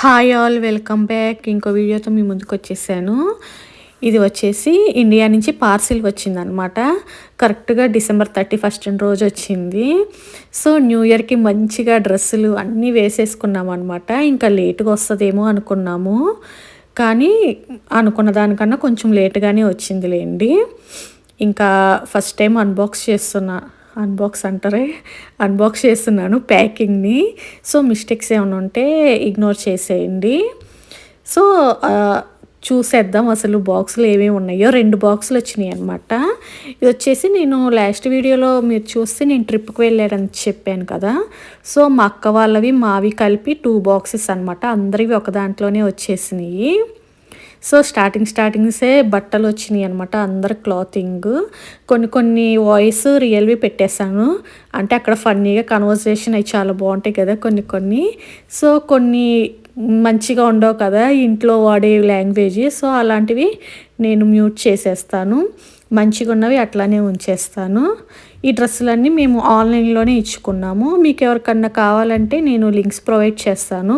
Hi all, welcome back. ఇంకో వీడియోతో మీ ముందుకు వచ్చేసాను. ఇది వచ్చేసి ఇండియా నుంచి పార్సిల్ వచ్చిందనమాట. కరెక్ట్గా డిసెంబర్ 31 రోజు వచ్చింది. సో న్యూ ఇయర్కి మంచిగా డ్రెస్సులు అన్నీ వేసేసుకున్నాం అనమాట. ఇంకా లేటుగా వస్తుందేమో అనుకున్నాము, కానీ అనుకున్న దానికన్నా కొంచెం లేటుగానే వచ్చిందిలేండి. ఇంకా ఫస్ట్ టైం అన్బాక్స్ చేస్తున్నాను ప్యాకింగ్ని. సో మిస్టేక్స్ ఏమైనా ఉంటే ఇగ్నోర్ చేసేయండి. సో చూసేద్దాం అసలు బాక్సులు ఏమేమి ఉన్నాయో. 2 బాక్సులు వచ్చినాయి అనమాట. ఇది వచ్చేసి నేను లాస్ట్ వీడియోలో మీరు చూస్తే నేను ట్రిప్కి వెళ్ళాడని చెప్పాను కదా. సో మా అక్క వాళ్ళవి మావి కలిపి 2 బాక్సెస్ అనమాట. అందరివి ఒక దాంట్లోనే వచ్చేసినాయి. సో స్టార్టింగ్సే బట్టలు వచ్చినాయి అనమాట. అందరు క్లాతింగ్, కొన్ని వాయిస్ రియల్వి పెట్టేశాను. అంటే అక్కడ ఫన్నీగా కన్వర్జేషన్ అవి చాలా బాగుంటాయి కదా కొన్ని. సో కొన్ని మంచిగా ఉండవు కదా ఇంట్లో వాడే లాంగ్వేజ్. సో అలాంటివి నేను మ్యూట్ చేసేస్తాను, మంచిగా ఉన్నవి అట్లానే ఉంచేస్తాను. ఈ డ్రెస్సులన్నీ మేము ఆన్లైన్లోనే ఇచ్చుకున్నాము. మీకు ఎవరికన్నా కావాలంటే నేను లింక్స్ ప్రొవైడ్ చేస్తాను.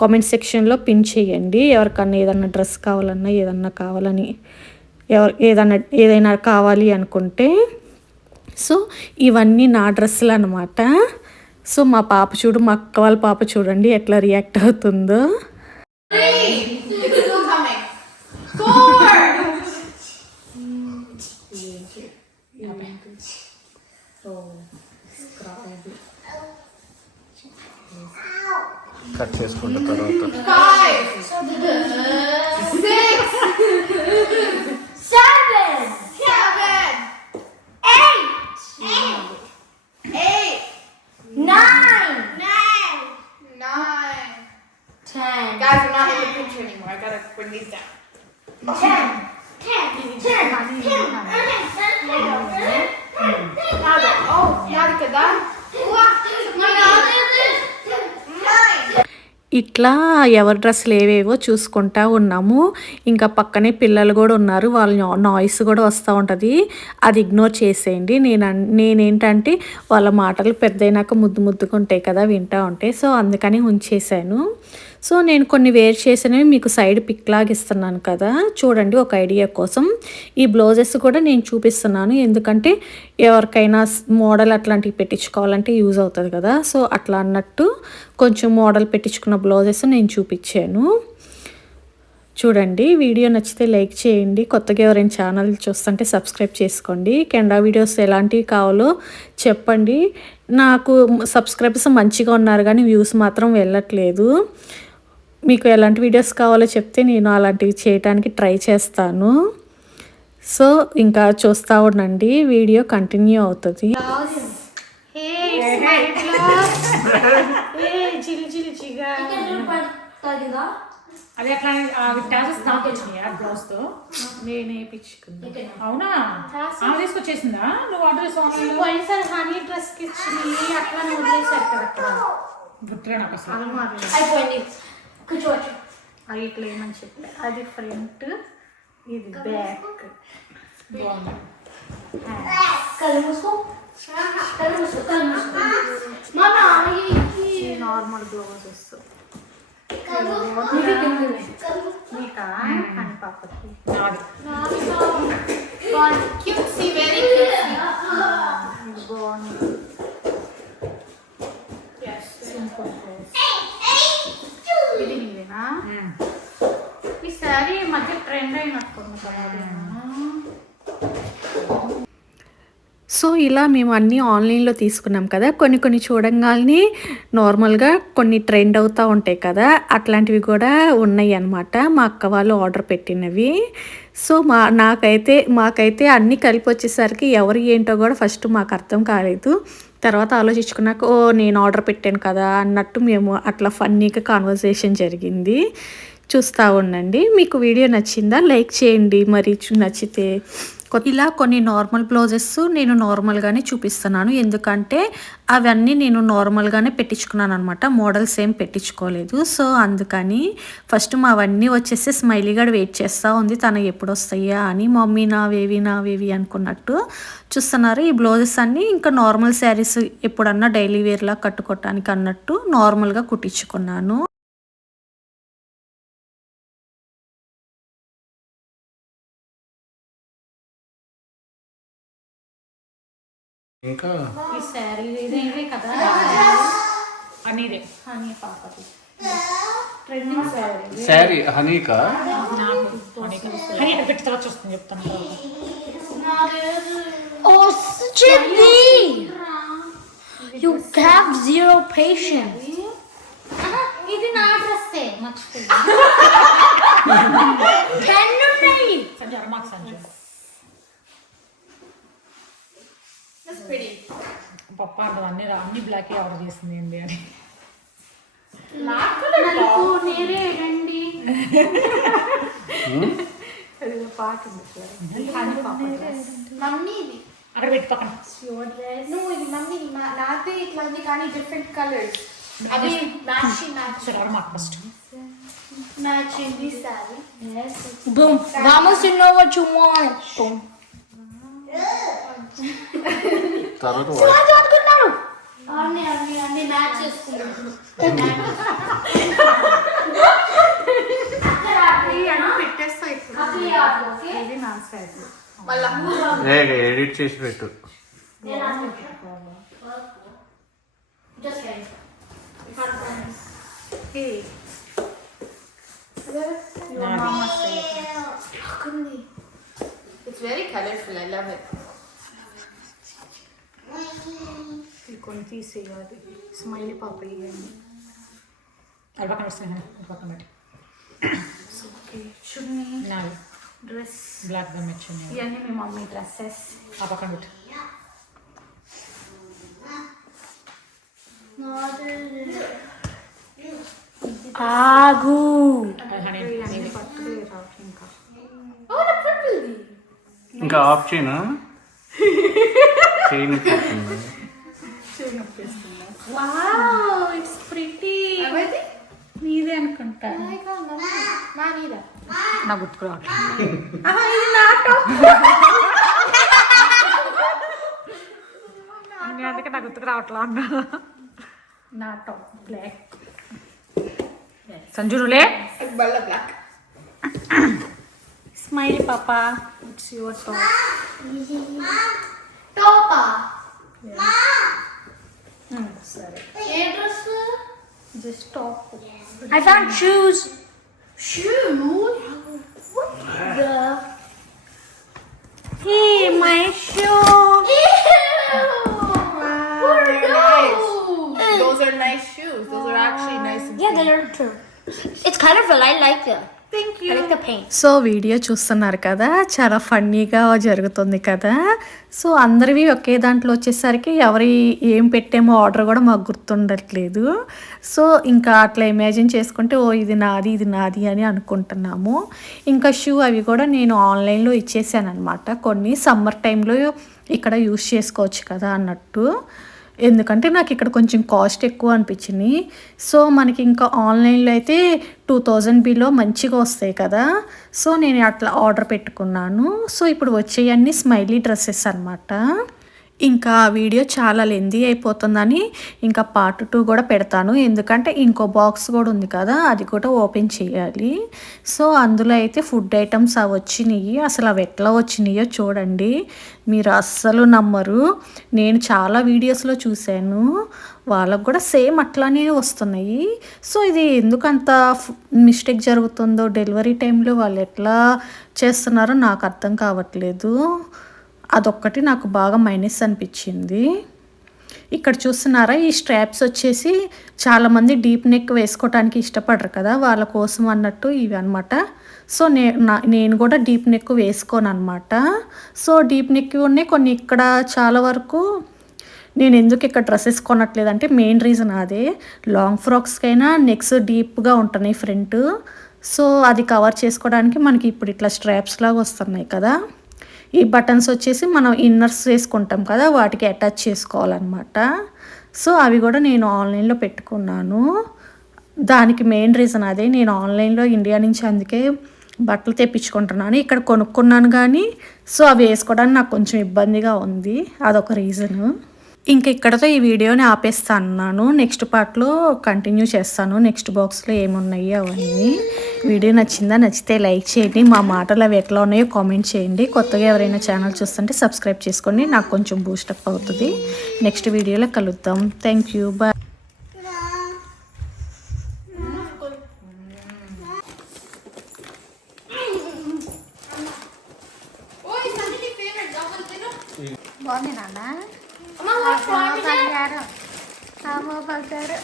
కామెంట్ సెక్షన్లో పిన్ చేయండి. ఎవరికన్నా ఏదన్నా డ్రెస్ కావాలన్నా ఏదైనా కావాలి అనుకుంటే. సో ఇవన్నీ నా డ్రెస్సులు అనమాట. సో మా అక్క వాళ్ళ పాప చూడండి ఎట్లా రియాక్ట్ అవుతుందో. కట్ చేసుకుంటే తర్వాత 5, 6, 7, 8, 9. Guys, we're not in the picture anymore. I gotta bring these down. 10. Oh, Narika, that. ఇట్లా ఎవరి డ్రెస్సులు ఏవేవో చూసుకుంటా ఉన్నాము. ఇంకా పక్కనే పిల్లలు కూడా ఉన్నారు, వాళ్ళ నాయిస్ కూడా వస్తూ ఉంటుంది. అది ఇగ్నోర్ చేసేయండి. నేనేంటంటే వాళ్ళ మాటలు పెద్దయినాక ముద్దుగా ఉంటాయి కదా, వింటూ ఉంటాయి. సో అందుకని ఉంచేసాను. సో నేను కొన్ని వేర్ చేసినవి మీకు సైడ్ పిక్ లాగా ఇస్తున్నాను కదా, చూడండి ఒక ఐడియా కోసం. ఈ బ్లౌజెస్ కూడా నేను చూపిస్తున్నాను, ఎందుకంటే ఎవరికైనా మోడల్ అట్లాంటివి పెట్టించుకోవాలంటే యూజ్ అవుతుంది కదా. సో అట్లా అన్నట్టు కొంచెం మోడల్ పెట్టించుకున్న బ్లౌజెస్ నేను చూపించాను. చూడండి, వీడియో నచ్చితే లైక్ చేయండి. కొత్తగా ఎవరైనా ఛానల్ చూస్తుంటే సబ్స్క్రైబ్ చేసుకోండి. కెనడా వీడియోస్ ఎలాంటివి కావాలో చెప్పండి. నాకు సబ్స్క్రైబర్స్ మంచిగా ఉన్నారు కానీ వ్యూస్ మాత్రం వెళ్ళట్లేదు. మీకు ఎలాంటి వీడియోస్ కావాలో చెప్తే నేను అలాంటివి చేయడానికి ట్రై చేస్తాను. సో ఇంకా చూస్తూ ఉండండి, వీడియో కంటిన్యూ అవుతుంది. అది అట్లా టాసెస్ నాకు వచ్చినాయి బ్లౌజ్తో నేను వేయించుకున్నా. అవునా, తీసుకొచ్చేసిందా? నువ్వు ఆర్డర్ చేసావు. పోయినసారి హనీ డ్రెస్కి ఇచ్చి అట్లా వదిలేసారు కదా అక్కడ. గుర్తుగా నాకు అసలు అది ఇట్లా ఏమని చెప్పి, అది ఫ్రంట్, ఇది బ్యాక్. బాగుంది. నార్మల్ బ్లౌజెస్ మీకా అని పాపకి Cutesy, very cutesy. ఇది బాగుంది. సింపుల్ ఇది నీవేనా? ఈ శారీ మధ్య ట్రెండ్ అయినట్టుంది కదా. సో ఇలా మేము అన్నీ ఆన్లైన్లో తీసుకున్నాం కదా. కొన్ని చూడంగానే నార్మల్గా కొన్ని ట్రెండ్ అవుతూ ఉంటాయి కదా, అట్లాంటివి కూడా ఉన్నాయి అన్నమాట. మా అక్క వాళ్ళు ఆర్డర్ పెట్టినవి. సో మాకైతే అన్నీ కలిపి వచ్చేసరికి ఎవరు ఏంటో కూడా ఫస్ట్ మాకు అర్థం కాలేదు. తర్వాత ఆలోచించుకున్నాక నేను ఆర్డర్ పెట్టాను కదా అన్నట్టు మేము అట్లా ఫన్నీగా కాన్వర్సేషన్ జరిగింది. చూస్తూ ఉండండి. మీకు వీడియో నచ్చిందా? లైక్ చేయండి. మరి నచ్చితే ఇలా కొన్ని నార్మల్ బ్లౌజెస్ నేను నార్మల్గానే చూపిస్తున్నాను, ఎందుకంటే అవన్నీ నేను నార్మల్గానే పెట్టించుకున్నాను అనమాట. మోడల్స్ ఏం పెట్టించుకోలేదు. సో అందుకని ఫస్ట్ అవన్నీ వచ్చేసి స్మైలీ గడ్ వెయిట్ చేస్తూ ఉంది, తన ఎప్పుడు వస్తాయా అని. మమ్మీ నావేవి అనుకున్నట్టు చూస్తున్నారు. ఈ బ్లౌజెస్ అన్నీ ఇంకా నార్మల్ శారీస్ ఎప్పుడన్నా డైలీ వేర్లా కట్టుకోవటానికి అన్నట్టు నార్మల్గా కుట్టించుకున్నాను. ఇంకా ఈ శారీ ఇదే కదా అనేదే హనీ పాపది ట్రెండింగ్ శారీ. శారీ హనీకా హనీ అది పెట్టి తర్వాత చూస్తాను చెప్తాను. Oh, Jimmy! You have zero patience. ఇది నా డ్రెస్సే సంజయ్ అరమాకు సంజయ్ That's pretty. పప్ప అంటది అన్ని బ్లాక్ ఆర్డర్ చేసింది ఏంటి అని. నేరే రండి. పాట ఉంది హనీ పాప మమ్మీది. అక్కడ పెట్టి పక్కన నువ్వు ఇది మమ్మీది. నాది ఇట్లా ఉంది కానీ డిఫరెంట్ కలర్స్. అవి మ్యాచింగ్ సరే అరమాకు ఫస్ట్. మ్యాచింగ్ ది సారీ. Boom. Vamos, you know what you want. Boom. తర్వాత అది అనుకున్నారు. అన్ని అన్ని అన్ని మ్యాచ్ చేసుకున్నాను. పెట్టేస్తా ఇప్పుడు. ఇది నా శారీ. మళ్ళా ఎడిట్ చేసి పెట్టు. just right. Hey, your mama said. It's very colorful. I love it. ఇది కొన్ని తీసేయాలి. స్మైలీ పాప ఇవ్వండి. అది పక్కన వస్తాను పక్కన పెట్టి. ఓకే చున్నీ నాది డ్రెస్ బ్లాక్ గా మెచ్చింది. ఇవన్నీ మీ మమ్మీ డ్రెస్సెస్. ఆ పక్కన పెట్టి. ఆగు. అది హనీ ఇవన్నీ పట్టుకులేరా ఇంకా. Oh, the purple. ఇంకా ఆఫ్ చేయనా చేయను. Wow it's pretty. Avadi? నీదే అనుకుంటా. I can't know. Manida. నా గుర్తుకు రావట్లేదు. ఇది నాటో. అందుకే నా గుర్తుకు రావట్లా అన్న. నాటో బ్లాక్. సంజునులే Balla black. స్మైలీ పాప ఇట్స్ యువర్ టాప్. Topa. సరే ఏ dress? Just top. I found shoes. Shoes? Hey, my shoe. Those are nice shoes. Those are actually nice. And Yeah, they are too. It's colorful. I like them. Thank I like the paint. So video చూస్తున్నారు కదా, చాలా ఫన్నీగా జరుగుతుంది కదా. So అందరివి ఒకే దాంట్లో వచ్చేసరికి ఎవరి ఏం పెట్టామో ఆర్డర్ కూడా మాకు గుర్తుండట్లేదు. సో ఇంకా అట్లా ఇమాజిన్ చేసుకుంటే ఓ ఇది నాది అని అనుకుంటున్నాము. ఇంకా షూ అవి కూడా నేను ఆన్లైన్లో ఇచ్చేసాను అనమాట. కొన్ని సమ్మర్ టైంలో ఇక్కడ యూస్ చేసుకోవచ్చు కదా అన్నట్టు. ఎందుకంటే నాకు ఇక్కడ కొంచెం కాస్ట్ ఎక్కువ అనిపించింది. సో మనకి ఇంకా ఆన్లైన్లో అయితే 2000 బిలో మంచిగా వస్తాయి కదా. సో నేను అట్లా ఆర్డర్ పెట్టుకున్నాను. సో ఇప్పుడు వచ్చేయన్నీ స్మైలీ డ్రెస్సెస్ అనమాట. ఇంకా వీడియో చాలా లెందీ అయిపోతుందని ఇంకా పార్ట్ 2 కూడా పెడతాను. ఎందుకంటే ఇంకో బాక్స్ కూడా ఉంది కదా, అది కూడా ఓపెన్ చేయాలి. సో అందులో అయితే ఫుడ్ ఐటమ్స్ అవి వచ్చినాయి. అసలు అవి ఎట్లా వచ్చినాయో చూడండి, మీరు అస్సలు నమ్మరు. నేను చాలా వీడియోస్లో చూశాను, వాళ్ళకు కూడా సేమ్ అట్లానే వస్తున్నాయి. సో ఇది ఎందుకంత మిస్టేక్ జరుగుతుందో, డెలివరీ టైంలో వాళ్ళు ఎట్లా చేస్తున్నారో నాకు అర్థం కావట్లేదు. అదొక్కటి నాకు బాగా మైనస్ అనిపించింది. ఇక్కడ చూస్తున్నారా, ఈ స్ట్రాప్స్ వచ్చేసి చాలామంది డీప్ నెక్ వేసుకోవడానికి ఇష్టపడరు కదా, వాళ్ళ కోసం అన్నట్టు ఇవి అనమాట. సో నేను కూడా డీప్ నెక్ వేసుకోను అనమాట. సో డీప్ నెక్ ఉన్నాయి కొన్ని. ఇక్కడ చాలా వరకు నేను ఎందుకు ఇక్కడ డ్రెస్సెస్ కొనట్లేదు అంటే మెయిన్ రీజన్ అదే. లాంగ్ ఫ్రాక్స్కైనా నెక్స్ డీప్గా ఉంటున్నాయి ఫ్రంట్. సో అది కవర్ చేసుకోవడానికి మనకి ఇప్పుడు ఇట్లా స్ట్రాప్స్ లాగా వస్తున్నాయి కదా. ఈ బటన్స్ వచ్చేసి మనం ఇన్నర్స్ వేసుకుంటాం కదా, వాటికి అటాచ్ చేసుకోవాలన్నమాట. సో అవి కూడా నేను ఆన్లైన్లో పెట్టుకున్నాను. దానికి మెయిన్ రీజన్ అదే. నేను ఆన్లైన్లో ఇండియా నుంచి అందుకే బట్టలు తెప్పించుకుంటున్నాను. ఇక్కడ కొనుక్కున్నాను కానీ సో అవి వేసుకోవడానికి నాకు కొంచెం ఇబ్బందిగా ఉంది, అదొక రీజను. ఇంక ఇక్కడతో ఈ వీడియోని ఆపేస్తాను. నెక్స్ట్ పార్ట్లో కంటిన్యూ చేస్తాను. నెక్స్ట్ బాక్స్లో ఏమున్నాయి అవన్నీ. వీడియో నచ్చిందా? నచ్చితే లైక్ చేయండి. మా మాటలు అవి ఎట్లా ఉన్నాయో కామెంట్ చేయండి. కొత్తగా ఎవరైనా ఛానల్ చూస్తుంటే సబ్స్క్రైబ్ చేసుకోండి. నాకు కొంచెం బూస్టప్ అవుతుంది. నెక్స్ట్ వీడియోలో కలుద్దాం. Thank you. బాయ్. బాగుంది నాన్న. బంగారు. అమ్మ బంగారు.